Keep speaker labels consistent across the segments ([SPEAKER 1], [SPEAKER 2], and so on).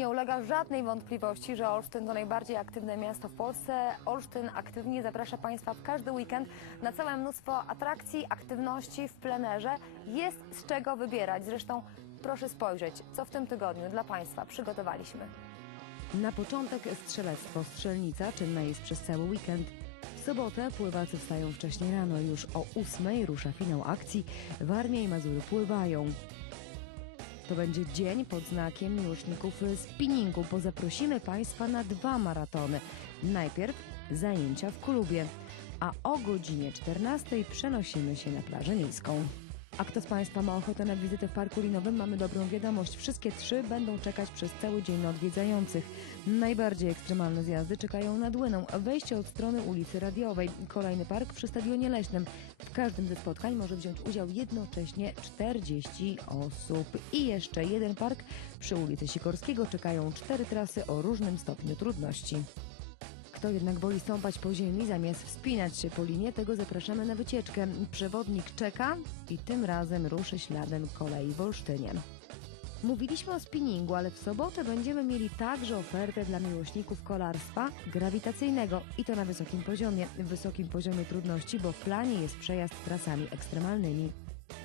[SPEAKER 1] Nie ulega żadnej wątpliwości, że Olsztyn to najbardziej aktywne miasto w Polsce. Olsztyn aktywnie zaprasza Państwa w każdy weekend na całe mnóstwo atrakcji, aktywności w plenerze. Jest z czego wybierać. Zresztą proszę spojrzeć, co w tym tygodniu dla Państwa przygotowaliśmy.
[SPEAKER 2] Na początek strzelectwo Strzelnica czynna jest przez cały weekend. W sobotę pływacy wstają wcześnie rano. Już o ósmej rusza finał akcji. Warmia i Mazury pływają. To będzie dzień pod znakiem miłośników spinningu, bo zaprosimy Państwa na dwa maratony. Najpierw zajęcia w klubie, a o godzinie 14 przenosimy się na plażę miejską. A kto z Państwa ma ochotę na wizytę w Parku Linowym, mamy dobrą wiadomość. Wszystkie trzy będą czekać przez cały dzień na odwiedzających. Najbardziej ekstremalne zjazdy czekają nad Łyną. Wejście od strony ulicy Radiowej. Kolejny park przy Stadionie Leśnym. W każdym ze spotkań może wziąć udział jednocześnie 40 osób. I jeszcze jeden park przy ulicy Sikorskiego. Czekają cztery trasy o różnym stopniu trudności. Kto jednak woli stąpać po ziemi zamiast wspinać się po linie, tego zapraszamy na wycieczkę. Przewodnik czeka i tym razem ruszy śladem kolei w Olsztynie. Mówiliśmy o spinningu, ale w sobotę będziemy mieli także ofertę dla miłośników kolarstwa grawitacyjnego i to na wysokim poziomie. W wysokim poziomie trudności, bo w planie jest przejazd trasami ekstremalnymi.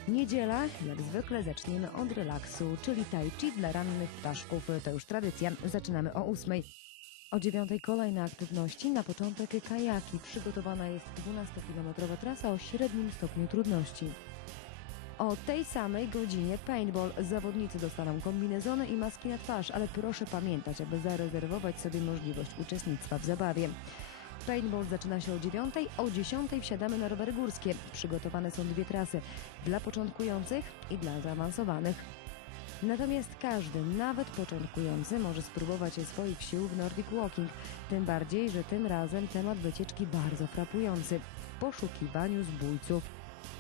[SPEAKER 2] Niedziela, jak zwykle, zaczniemy od relaksu, czyli tai chi dla rannych ptaszków. To już tradycja. Zaczynamy o ósmej. O dziewiątej kolejne aktywności, na początek kajaki. Przygotowana jest 12-kilometrowa trasa o średnim stopniu trudności. O tej samej godzinie paintball. Zawodnicy dostaną kombinezony i maski na twarz, ale proszę pamiętać, aby zarezerwować sobie możliwość uczestnictwa w zabawie. Paintball zaczyna się o 9, o 10 wsiadamy na rowery górskie. Przygotowane są dwie trasy dla początkujących i dla zaawansowanych. Natomiast każdy, nawet początkujący, może spróbować swoich sił w Nordic Walking. Tym bardziej, że tym razem temat wycieczki bardzo frapujący w poszukiwaniu zbójców.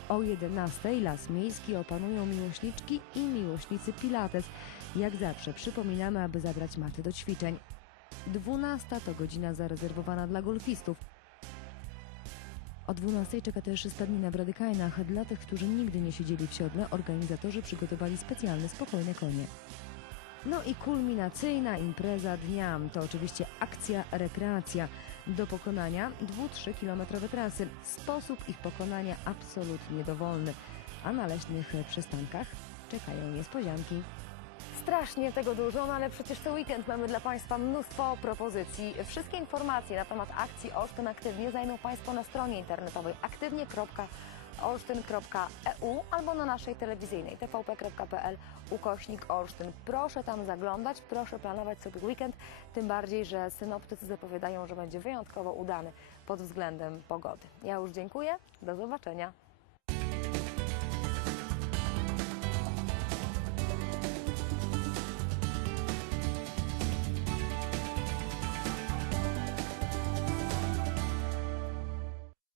[SPEAKER 2] O 11 las miejski opanują miłośniczki i miłośnicy Pilates. Jak zawsze przypominamy, aby zabrać maty do ćwiczeń. 12 to godzina zarezerwowana dla golfistów. O 12 czeka też stadnina w Radykajnach. Dla tych, którzy nigdy nie siedzieli w siodle, organizatorzy przygotowali specjalne, spokojne konie. No i kulminacyjna impreza dnia to oczywiście akcja rekreacja. Do pokonania 2-3 kilometrowe trasy. Sposób ich pokonania absolutnie dowolny. A na leśnych przystankach czekają niespodzianki.
[SPEAKER 1] Strasznie tego dużo, no ale przecież co weekend mamy dla Państwa mnóstwo propozycji. Wszystkie informacje na temat akcji Olsztyn Aktywnie znajdą Państwo na stronie internetowej aktywnie.olsztyn.eu albo na naszej telewizyjnej tvp.pl ukośnik Olsztyn. Proszę tam zaglądać, proszę planować sobie weekend, tym bardziej, że synoptycy zapowiadają, że będzie wyjątkowo udany pod względem pogody. Ja już dziękuję, do zobaczenia.